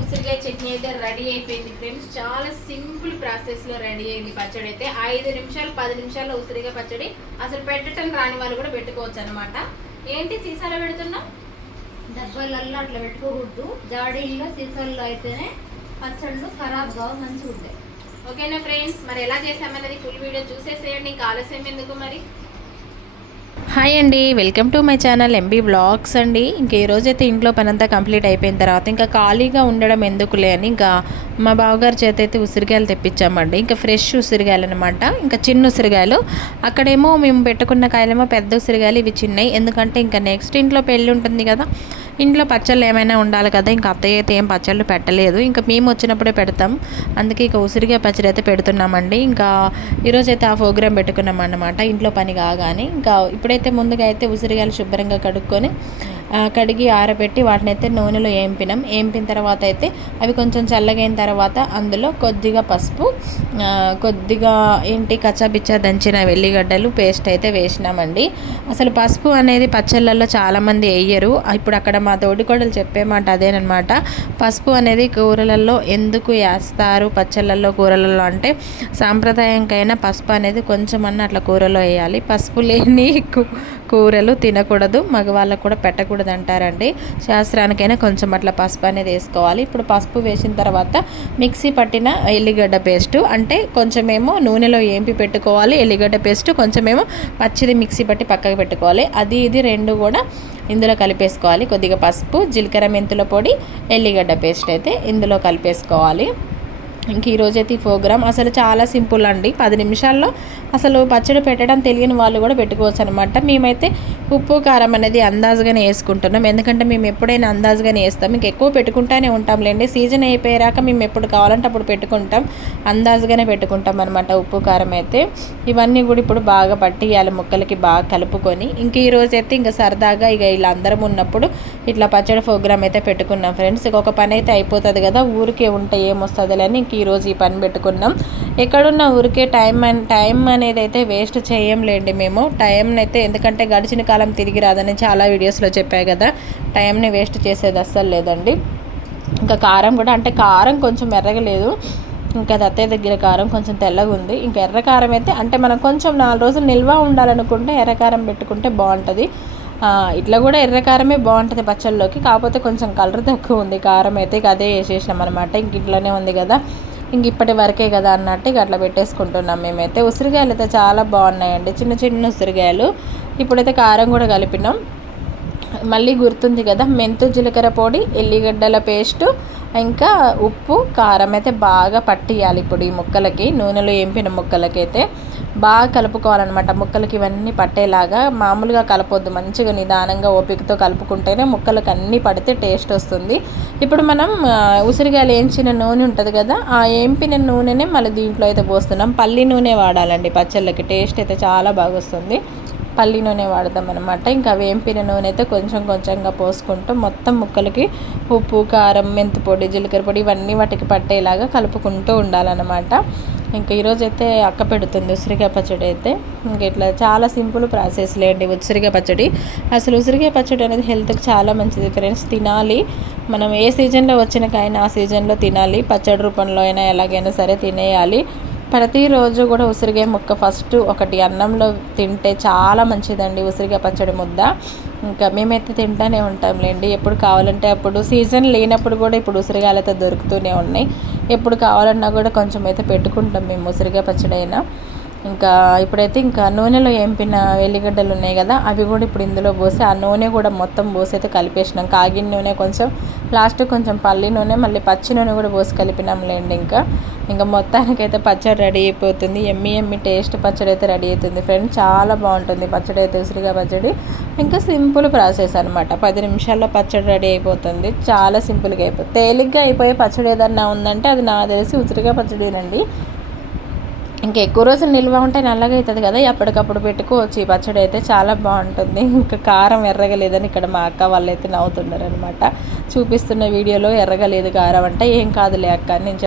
ఉసిరికాయ చట్నీ అయితే రెడీ అయిపోయింది ఫ్రెండ్స్. చాలా సింపుల్ ప్రాసెస్లో రెడీ అయింది పచ్చడి అయితే. ఐదు నిమిషాలు పది నిమిషాల్లో ఉసిరికాయ పచ్చడి అసలు పెట్టడం రాని వాళ్ళు కూడా పెట్టుకోవచ్చు అనమాట ఏంటి సీసాలో పెడుతున్నా? డబ్బాలలో అట్లా పెట్టుకోకూడదు. జాడీల్లో సీసాల్లో అయితేనే పచ్చళ్ళు ఖరాబ్ కావు మంచిగా ఉంటాయి ఓకేనా ఫ్రెండ్స్? మరి ఎలా చేసామన్నది ఫుల్ వీడియో చూసేసేయండి. ఇంకా ఆలస్యం ఎందుకు మరి? హాయ్ అండి. Welcome to my channel MB blogs అండి. ఇంక ఈ రోజైతే ఇంట్లో పనంతా కంప్లీట్ అయిపోయిన తర్వాత ఇంకా ఖాళీగా ఉండడం ఎందుకులే అని ఇంకా మా బావగారి చేత అయితే ఉసిరికాయలు తెప్పించామండి. ఇంకా ఫ్రెష్ ఉసిరికాయలు అనమాట ఇంకా చిన్న ఉసిరికాయలు అక్కడేమో మేము పెట్టుకున్న కాయలేమో పెద్ద ఉసిరికాయలు ఇవి చిన్నవి ఎందుకంటే ఇంకా నెక్స్ట్ ఇంట్లో పెళ్ళి ఉంటుంది కదా. ఇంట్లో పచ్చళ్ళు ఏమైనా ఉండాలి కదా ఇంకా అత్తయ్య అయితే ఏం పచ్చళ్ళు పెట్టలేదు. ఇంకా మేము వచ్చినప్పుడే పెడతాం. అందుకే ఇక ఉసిరికాయ పచ్చడి అయితే పెడుతున్నామండి. ఇంకా ఈరోజు అయితే ఆ ప్రోగ్రామ్ పెట్టుకున్నాం అన్నమాట ఇంట్లో పని కాగానే. ఇంకా ఇప్పుడైతే ముందుగా అయితే ఉసిరికాయలు శుభ్రంగా కడుక్కొని కడిగి ఆరబెట్టి వాటిని అయితే నూనెలో ఏంపినాం. ఏంపిన తర్వాత అయితే అవి కొంచెం చల్లగైన తర్వాత అందులో కొద్దిగా పసుపు కొద్దిగా ఏంటి కచ్చాపిచ్చా దంచిన వెల్లిగడ్డలు పేస్ట్ అయితే వేసినామండి. అసలు పసుపు అనేది పచ్చళ్ళల్లో చాలామంది వేయరు ఇప్పుడు అక్కడ మా తోడికోడలు చెప్పే మాట అదేనమాట. పసుపు అనేది కూరలలో ఎందుకు వేస్తారు పచ్చళ్ళల్లో కూరలలో అంటే సాంప్రదాయంకైనా పసుపు అనేది కొంచెం అన్న అట్లా కూరలో వేయాలి పసుపు లేని కూరలు తినకూడదు మగవాళ్ళకు కూడా పెట్టకూడదు అంటారండి శాస్త్రానికైనా కొంచెం అట్లా పసుపు అనేది వేసుకోవాలి. ఇప్పుడు పసుపు వేసిన తర్వాత మిక్సీ పట్టిన ఎల్లిగడ్డ పేస్ట్ అంటే కొంచెమేమో నూనెలో ఏంపి పెట్టుకోవాలి ఎల్లిగడ్డ పేస్ట్ కొంచెమేమో పచ్చిది మిక్సీ పట్టి పక్కకు పెట్టుకోవాలి. అది ఇది రెండు కూడా ఇందులో కలిపేసుకోవాలి. కొద్దిగా పసుపు జీలకర్ర మెంతుల పొడి ఎల్లిగడ్డ పేస్ట్ అయితే ఇందులో కలిపేసుకోవాలి. ఇంక ఈరోజు అయితే ఈ ప్రోగ్రామ్. అసలు చాలా సింపుల్ అండి. పది నిమిషాల్లో అసలు పచ్చడి పెట్టడం తెలియని వాళ్ళు కూడా పెట్టుకోవచ్చు అనమాట మేమైతే ఉప్పు కారం అనేది అందాజుగానే వేసుకుంటున్నాం. ఎందుకంటే మేము ఎప్పుడైనా అందాజుగానే వేస్తాం. ఇంక ఎక్కువ పెట్టుకుంటానే ఉంటాంలేండి. సీజన్ అయిపోయాక మేము ఎప్పుడు కావాలంటే అప్పుడు పెట్టుకుంటాం. అందాజుగానే పెట్టుకుంటాం అనమాట ఉప్పు కారం అయితే. ఇవన్నీ కూడా ఇప్పుడు బాగా పట్టియాలి ముక్కలకి బాగా కలుపుకొని. ఇంక ఈరోజైతే అయితే ఇంకా సరదాగా ఇక ఇలా అందరం ఉన్నప్పుడు ఇట్లా పచ్చడి ప్రోగ్రామ్ అయితే పెట్టుకున్నాం ఫ్రెండ్స్. ఇక ఒక పని అయితే అయిపోతుంది కదా. ఊరికే ఉంటే ఏమొస్తుంది అని ఇంక ఈరోజు ఈ పని పెట్టుకున్నాం. ఎక్కడున్న ఊరికే టైం టైం అనేది అయితే వేస్ట్ చేయంలేండి మేము. టైంని అయితే ఎందుకంటే గడిచిన కాలం తిరిగి రాదని చాలా వీడియోస్లో చెప్పాయి కదా. టైంని వేస్ట్ చేసేది అస్సలు లేదండి. ఇంకా కారం కూడా అంటే కారం కొంచెం ఎర్రగలేదు. ఇంకా అది అత్తయ్య దగ్గర కారం కొంచెం తెల్లగా ఉంది. ఇంకా ఎర్ర కారం అయితే అంటే మనం కొంచెం నాలుగు రోజులు నిల్వ ఉండాలనుకుంటే ఎర్ర కారం పెట్టుకుంటే బాగుంటుంది. ఇట్లా కూడా ఎర్ర కారమే బాగుంటుంది పచ్చళ్ళలోకి. కాకపోతే కొంచెం కలర్ తక్కువ ఉంది. కారం అయితే ఇక అదే వేసేసినాం అనమాట ఇంక ఇంట్లోనే ఉంది కదా. ఇంక ఇప్పటి వరకే కదా అన్నట్టు ఇక అట్లా పెట్టేసుకుంటున్నాం మేమైతే. ఉసిరికాయలు అయితే చాలా బాగున్నాయండి. చిన్న చిన్న ఉసిరికాయలు ఇప్పుడైతే కారం కూడా కలిపినాం. మళ్ళీ గుర్తుంది కదా మెంతు జీలకర్ర పొడి ఎల్లిగడ్డల పేస్టు ఇంకా ఉప్పు కారం అయితే బాగా పట్టియాలి ఇప్పుడు ఈ ముక్కలకి. నూనెలో ఎంపిన ముక్కలకైతే బాగా కలుపుకోవాలన్నమాట. ముక్కలకి ఇవన్నీ పట్టేలాగా మామూలుగా కలపొద్దు. మంచిగా నిదానంగా ఓపికతో కలుపుకుంటేనే ముక్కలకు అన్నీ పడితే టేస్ట్ వస్తుంది. ఇప్పుడు మనం ఉసిరిగాయలు ఉసిరికాయలు వేయించిన నూనె ఉంటుంది కదా ఆ ఏంపిన నూనెనే మళ్ళీ దీంట్లో అయితే పోస్తున్నాం. పల్లి నూనె వాడాలండి పచ్చళ్ళకి. టేస్ట్ అయితే చాలా బాగా వస్తుంది పల్లి నూనె వాడదాం అనమాట ఇంకా వేంపిన నూనె అయితే కొంచెం కొంచెంగా పోసుకుంటూ మొత్తం ముక్కలకి ఉప్పు కారం మెంతి పొడి జీలకర్ర పొడి ఇవన్నీ వాటికి పట్టేలాగా కలుపుకుంటూ ఉండాలన్నమాట. ఇంకా ఈరోజు అయితే అక్క పెడుతుంది ఉసిరికాయ పచ్చడి అయితే. ఇంక ఇట్లా చాలా సింపుల్ ప్రాసెస్ లేండి ఉసిరికాయ పచ్చడి. అసలు ఉసిరికాయ పచ్చడి అనేది హెల్త్కి చాలా మంచిది ఫ్రెండ్స్. తినాలి. మనం ఏ సీజన్లో వచ్చిన కాయన ఆ సీజన్లో తినాలి. పచ్చడి రూపంలో అయినా ఎలాగైనా సరే తినేయాలి. ప్రతిరోజు కూడా ఉసిరికాయ ముక్క ఫస్ట్ ఒకటి అన్నంలో తింటే చాలా మంచిదండి ఉసిరికాయ పచ్చడి ముద్ద. ఇంకా మేమైతే తింటానే ఉంటాంలేండి. ఎప్పుడు కావాలంటే అప్పుడు సీజన్ లేనప్పుడు కూడా ఇప్పుడు ఉసిరిగాయలు అయితే దొరుకుతూనే ఉన్నాయి. ఎప్పుడు కావాలన్నా కూడా కొంచెం అయితే పెట్టుకుంటాం మేము ఉసిరికాయ పచ్చడి అయినా ఇంకా ఇప్పుడైతే ఇంకా నూనెలో ఎంపిన వెల్లిగడ్డలు ఉన్నాయి కదా అవి కూడా ఇప్పుడు ఇందులో పోసి ఆ నూనె కూడా మొత్తం పోసి అయితే కలిపేసినాం. కాగిన నూనె కొంచెం లాస్ట్ కొంచెం పల్లి నూనె మళ్ళీ పచ్చి నూనె కూడా పోసి కలిపినాంలేండి ఇంకా. ఇంకా మొత్తానికైతే పచ్చడి రెడీ అయిపోతుంది. ఎమ్మి ఎమ్మి టేస్ట్ పచ్చడి అయితే రెడీ అవుతుంది ఫ్రెండ్ చాలా బాగుంటుంది పచ్చడి అయితే ఉసిరిగా పచ్చడి. ఇంకా సింపుల్ ప్రాసెస్ అనమాట పది నిమిషాల్లో పచ్చడి రెడీ అయిపోతుంది. చాలా సింపుల్గా అయిపోతుంది తేలిగ్గా అయిపోయే పచ్చడి ఏదన్నా ఉందంటే అది నాకు తెలిసి ఉసిరిగా పచ్చడినండి. ఇంకా ఎక్కువ రోజులు నిల్వ ఉంటే నల్లగా అవుతుంది కదా ఎప్పటికప్పుడు పెట్టుకోవచ్చు ఈ పచ్చడి అయితే చాలా బాగుంటుంది. ఇంకా కారం ఎర్రగా లేదని ఇక్కడ మా అక్క వాళ్ళు అయితే నవ్వుతున్నారు అనమాట చూపిస్తున్న వీడియోలో ఎర్రగా లేదు కారం అంటే ఏం కాదులే అక్క నేను